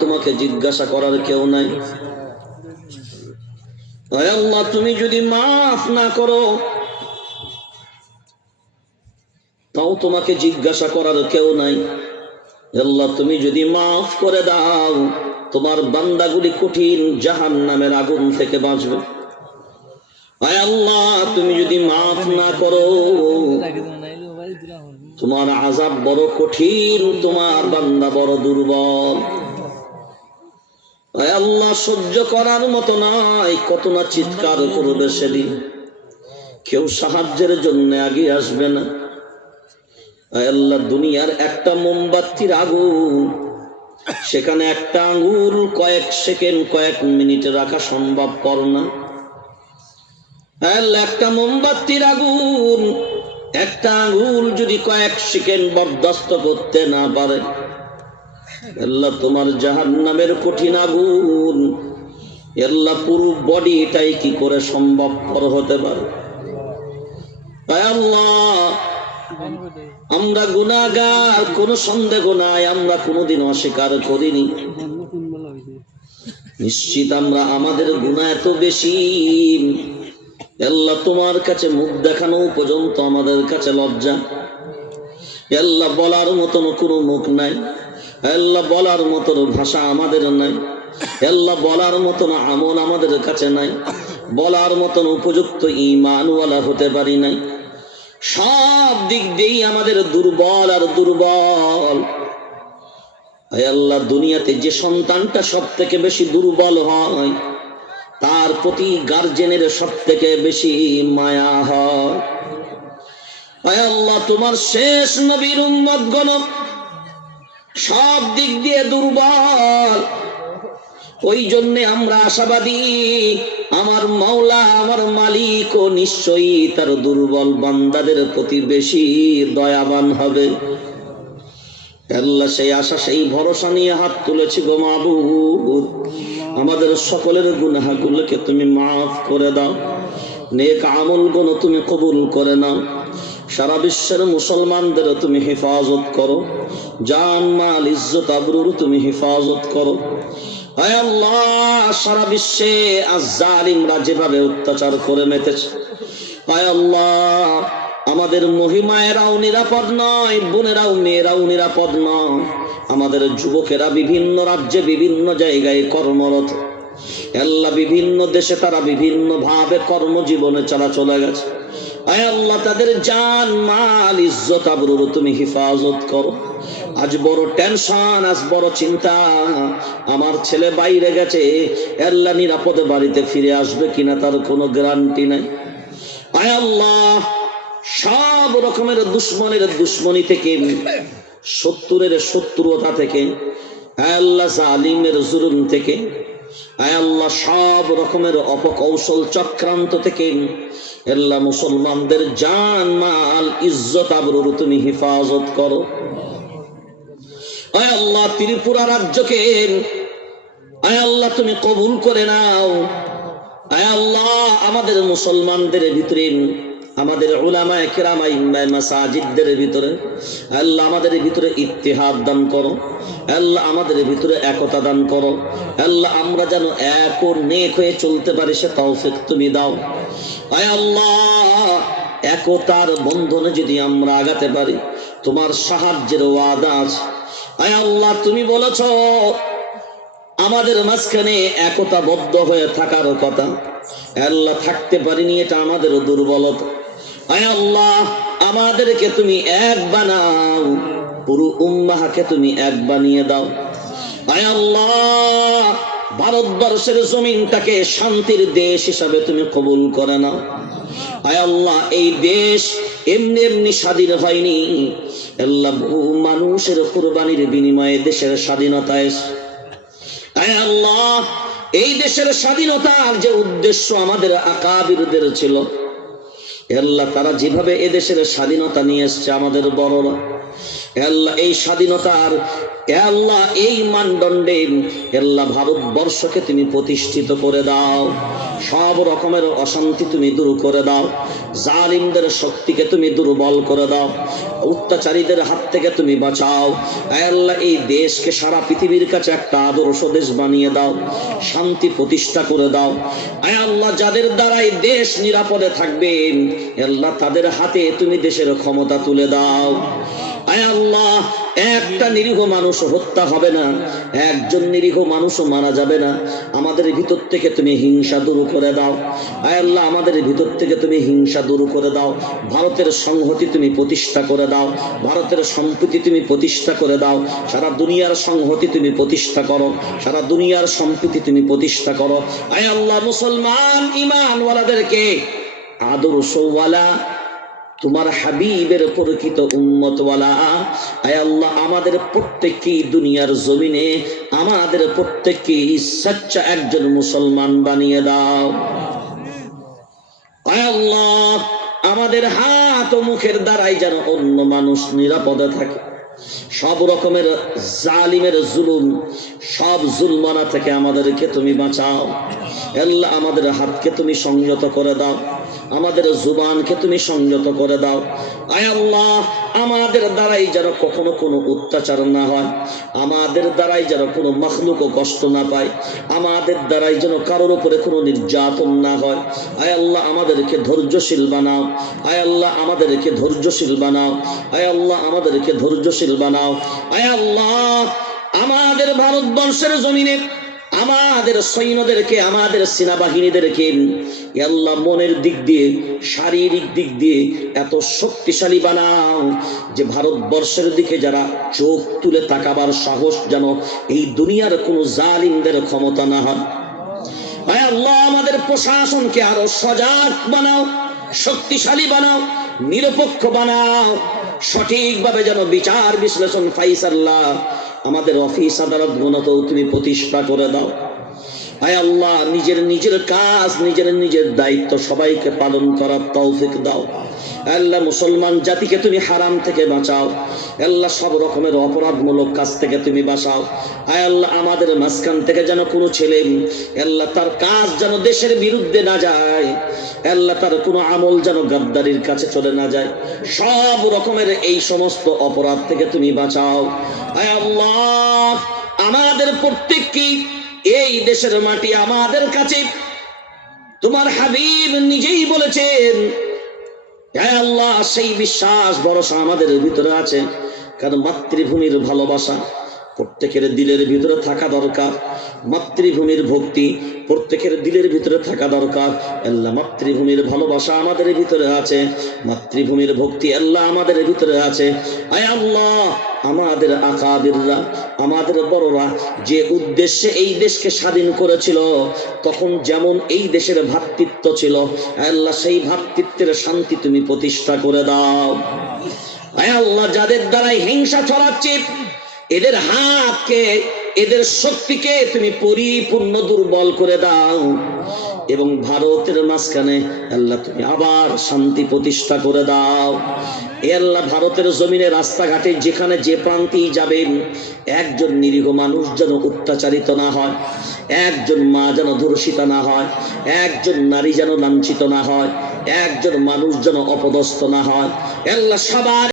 তোমাকে জিজ্ঞাসা করার কেউ নাই। আল্লাহ, তুমি যদি মাফ না করো, তাও তোমাকে জিজ্ঞাসা করার কেউ নাই। আল্লাহ, তুমি যদি মাফ করে দাও, তোমার বান্দাগুলি কঠিন জাহান নামের আগুন থেকে বাঁচবে। আল্লাহ, তুমি যদি মাফ না করো, তোমার আজাব বড় কঠিন, তোমার বান্দা বড় দুর্বল। আল্লাহ সহ্য করার মতো নাই, কত না চিৎকার করবে সেদিন। কেউ সাহায্যের জন্য আগে আসবে না। আল্লাহ দুনিয়ার একটা মোমবাতির আগুন, সেখানে একটা আঙ্গুল কয়েক সেকেন্ড, কয়েক মিনিটে রাখা সম্ভব কর না। একটা মোমবাতির আগুন, একটা আঙ্গুল যদি কয়েক সেকেন্ড বরদাস্ত করতে না পারে আল্লাহ তোমার জাহান নামের কঠিন আগুন আল্লাহ পুরো বডিটাই কি করে সম্ভবপর হতে পারে? আমরা গুনাগার কোনো সন্দেহ নাই, আমরা কোনোদিন অস্বীকার করিনি। নিশ্চিত আমরা আমাদের গুণা এত বেশি আল্লাহ তোমার কাছে মুখ দেখানো পর্যন্ত আমাদের কাছে লজ্জা। আল্লাহ বলার মতন কোনো মুখ নাই। আল্লাহ বলার মতন ভাষা আমাদের নাই। আল্লাহ বলার মতন আমল আমাদের কাছে নাই। বলার মতন উপযুক্ত ইমানওয়ালা হতে পারি নাই। সব দিক দিয়েই আমাদের দুর্বল আর দুর্বল। আল্লাহ, দুনিয়াতে যে সন্তানটা সব থেকে বেশি দুর্বল হয়, তার প্রতি গার্জেনের সব থেকে বেশি মায়া হয়। আল্লাহ, তোমার শেষ নবীর উম্মত গণ সব দিক দিয়ে দুর্বল। ওই জন্যে আমরা আশাবাদী। আমার মাওলা, আমার মালিক ও নিশ্চয়ই তার দুর্বল বান্দাদের প্রতি বেশি দয়াবান হবে। আল্লাহ সেই আশা, সেই ভরসা নিয়ে হাত তুলেছি গো মাবুদ। আমাদের সকলের গুনাহগুলোকে তুমি মাফ করে দাও। নেক আমলগুলো তুমি কবুল করে নাও। সারা বিশ্বের মুসলমানদের তুমি হেফাজত করো। জান, মাল, ইজ্জত আবরুর তুমি হেফাজত করো। আল্লাহ, সারা বিশ্বে আজ জালিমরা যেভাবে অত্যাচার করে মেতেছে। আল্লাহ, আমাদের মহিমায়েরাও নিরাপদ নয়, বোনেরাও, মেয়েরাও নিরাপদ নয়। আমাদের যুবকেরা বিভিন্ন রাজ্যে, বিভিন্ন জায়গায় কর্মরত। আল্লাহ, বিভিন্ন দেশে তারা বিভিন্ন ভাবে কর্মজীবনে চলা চলে গেছে। আয় আল্লাহ, তাদের জান, মাল, ইজ্জত, আবরুর তুমি হেফাজত করো। আজ বড় টেনশন, আজ বড় চিন্তা। আমার ছেলে বাইরে গেছে আল্লাহ নিরাপদে বাড়িতে ফিরে আসবে কিনা তার কোনো গ্যারান্টি নাই। আয় আল্লাহ, সব রকমের দুশ্মনের দুশ্মনী থেকে শত্রুরের শত্রুতা থেকে, আল্লাহ জালিমের জুলুম থেকে আল্লাহ, সব রকমের অপকৌশল চক্রান্ত থেকে আল্লাহ মুসলমানদের জান, মাল, ইজ্জত, আবরুর তুমি হেফাজত করো। আয় আল্লাহ, ত্রিপুরা রাজ্যকে, আয় আল্লাহ, তুমি কবুল করে নাও। আয় আল্লাহ, আমাদের মুসলমানদের ভিতরে আমাদের উলামায়ে কেরামা ইমাম মাসাজিদদের ভিতরে, আল্লাহ আমাদের ভিতরে ইত্তিহাদ দান করো, আল্লাহ আমাদের ভিতরে একতা দান করো, আল্লাহ আমরা যেন এক ও নেক হয়ে চলতে পারি সে তৌফিক তুমি দাও। আয় আল্লাহ, একতার বন্ধনে যদি আমরা আগাতে পারি, তোমার সাহায্যের ওয়াদা আছে। আয় আল্লাহ, তুমি বলেছ, আমাদের মাঝখানে একতাবদ্ধ হয়ে থাকার কথা, আল্লাহ থাকতে পারিনি, এটা আমাদের দুর্বলতা। আয় আল্লাহ, আমাদেরকে তুমি এক বানাও। পুরো উম্মাহাকে তুমি এক বানিয়ে দাও। আল্লাহ, ভারতবর্ষের জমিনটাকে শান্তির দেশ হিসাবে তুমি কবুল করে নাও। আয় আল্লাহ, এই দেশ এমনি এমনি স্বাধীন হয়নি। আল্লাহ, বহু মানুষের কুরবানির বিনিময়ে দেশের স্বাধীনতা আয় আল্লাহ, এই দেশের স্বাধীনতার যে উদ্দেশ্য আমাদের আকাবিরদের ছিল আল্লাহ তারা যেভাবে এদেশের স্বাধীনতা নিয়ে এসছে আমাদের বড়রা। এই স্বাধীনতার আল্লাহ, এই মানদণ্ডে আল্লাহ ভারতবর্ষকে তুমি প্রতিষ্ঠিত করে দাও। সব রকমের অশান্তি তুমি দূর করে দাও। জালিমদের শক্তিকে তুমি দুর্বল করে দাও। অত্যাচারীদের হাত থেকে তুমি বাঁচাও। আল্লাহ, এই দেশকে সারা পৃথিবীর কাছে একটা আদর্শ দেশ বানিয়ে দাও। শান্তি প্রতিষ্ঠা করে দাও। আল্লাহ, যাদের দ্বারা এই দেশ নিরাপদে থাকবে আল্লাহ, তাদের হাতে তুমি দেশের ক্ষমতা তুলে দাও। আয় আল্লাহ, একটা নিরীহ মানুষ হত্যা হবে না, একজন নিরীহ মানুষও মারা যাবে না। আমাদের ভিতর থেকে তুমি হিংসা দূর করে দাও। আয় আল্লাহ, আমাদের ভিতর থেকে তুমি হিংসা দূর করে দাও। ভারতের সংহতি তুমি প্রতিষ্ঠা করে দাও। ভারতের সম্প্রীতি তুমি প্রতিষ্ঠা করে দাও। সারা দুনিয়ার সংহতি তুমি প্রতিষ্ঠা করো। সারা দুনিয়ার সম্প্রীতি তুমি প্রতিষ্ঠা করো। আয় আল্লাহ, মুসলমান ইমানওয়ালাদেরকে আদর্শওয়ালা তোমার হাবিবের পরিচিত উম্মতওয়ালা। আয় আল্লাহ, আমাদের প্রত্যেককেই দুনিয়ার জমিনে, আমাদের প্রত্যেককেই সচ্চা একজন মুসলমান বানিয়ে দাও। আয় আল্লাহ, আমাদের হাত ও মুখের দ্বারাই যেন অন্য মানুষ নিরাপদে থাকে। সব রকমের জালিমের জুলুম, সব জুলমানা থেকে আমাদেরকে তুমি বাঁচাও। আল্লাহ আমাদের হাতকে তুমি সংযত করে দাও, আমাদের জুবানকে তুমি সংযত করে দাও। আয় আল্লাহ আমাদের দ্বারাই যেন কখনো কোনো অত্যাচার না হয়, আমাদের দ্বারাই যেন কোনো মখলুক কষ্ট না পায়, আমাদের দ্বারাই যেন কারোর উপরে কোনো নির্যাতন না হয়। আয় আল্লাহ, আমাদেরকে ধৈর্যশীল বানাও। আয় আল্লাহ, আমাদেরকে ধৈর্যশীল বানাও। আয় আল্লাহ, আমাদেরকে ধৈর্যশীল বানাও। আয় আল্লাহ, আমাদের ভারতবর্ষের জমিনে আমাদের সৈন্যদেরকে, আমাদের সেনাবাহিনীদেরকে আল্লাহ মনের দিক দিয়ে, শারীরিক দিক দিয়ে এত শক্তিশালী বানাও যে ভারতবর্ষের দিকে যারা চোখ তুলে তাকাবার সাহস যেন এই দুনিয়ার কোনো জালিমদের ক্ষমতা না হয়। আল্লাহ, আমাদের প্রশাসনকে আরও সজাগ বানাও, শক্তিশালী বানাও, নিরপেক্ষ বানাও, সঠিকভাবে যেন বিচার বিশ্লেষণ ফাইসাল্লাহ আমাদের অফিস আদালত গুণতেও তুমি প্রতিষ্ঠা করে দাও। আয় আল্লাহ, নিজের নিজের কাজ, নিজের নিজের দায়িত্ব সবাইকে পালন করার তৌফিক দাও। আল্লাহ মুসলমান জাতিকে তুমি হারাম থেকে বাঁচাও। আল্লাহ সব রকমের অপরাধমূলক কাজ থেকে তুমি বাঁচাও। আয় আল্লাহ, আমাদের মাঝখান থেকে যেন কোনো ছেলে, আল্লাহ তার কাজ যেন দেশের বিরুদ্ধে না যায়। আল্লাহ তার কোনো আমল যেন গাদ্দারির কাছে চলে না যায়। সব রকমের এই সমস্ত অপরাধ থেকে তুমি বাঁচাও। আয় আল্লাহ, আমাদের প্রত্যেককেই এই দেশের মাটি আমাদের কাছে? তোমার হাবিব নিজেই বলেছেন আল্লাহ সেই বিশ্বাস ভরসা আমাদের ভিতরে আছে। কারণ মাতৃভূমির ভালোবাসা। প্রত্যেকের দিলের ভিতরে থাকা দরকার। মাতৃভূমির ভক্তি প্রত্যেকের দিলের ভিতরে থাকা দরকার। আল্লাহ মাতৃভূমির ভালোবাসা আমাদের ভিতরে আছে। মাতৃভূমির ভক্তি আল্লাহ আমাদের ভিতরে আছে। আয় আল্লাহ, আমাদের আকাবিররা, আমাদের বড়রা যে উদ্দেশ্যে এই দেশকে স্বাধীন করেছিল, তখন যেমন এই দেশের ভ্রাতৃত্ব ছিল আল্লাহ সেই ভ্রাতৃত্বের শান্তি তুমি প্রতিষ্ঠা করে দাও। আয় আল্লাহ, যাদের দ্বারাই হিংসা ছড়াচ্ছে এদের হাতকে, এদের শক্তিকে তুমি পরিপূর্ণ দুর্বল করে দাও। এবং ভারতের মাঝখানে আল্লাহ তুমি আবার শান্তি প্রতিষ্ঠা করে দাও। এ আল্লাহ ভারতের জমিনে রাস্তাঘাটে যেখানে যে প্রান্তেই যাবেন, একজন নিরীহ মানুষ যেন অত্যাচারিত না হয়, একজন মা যেন ধর্ষিতা না হয়, একজন নারী যেন লাঞ্ছিত না হয়, একজন মানুষ যেন অপদস্থ না হয়। আল্লাহ সবার